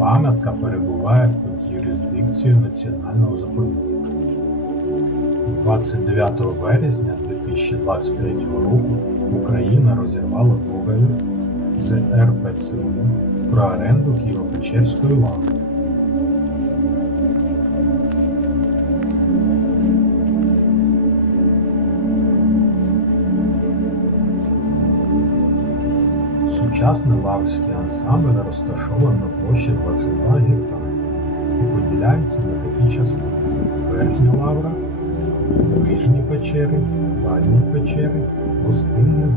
Пам'ятка перебуває під юрисдикцією національного заповідника. 29 березня 2023 року Україна розірвала договір з РПЦУ про оренду Києво-Печерської лаври. Сучасний лаврський ансамбль розташований на площі 22 гектари і поділяється на такі частини: верхня лавра, нижні печери, дальні печери, гостинне.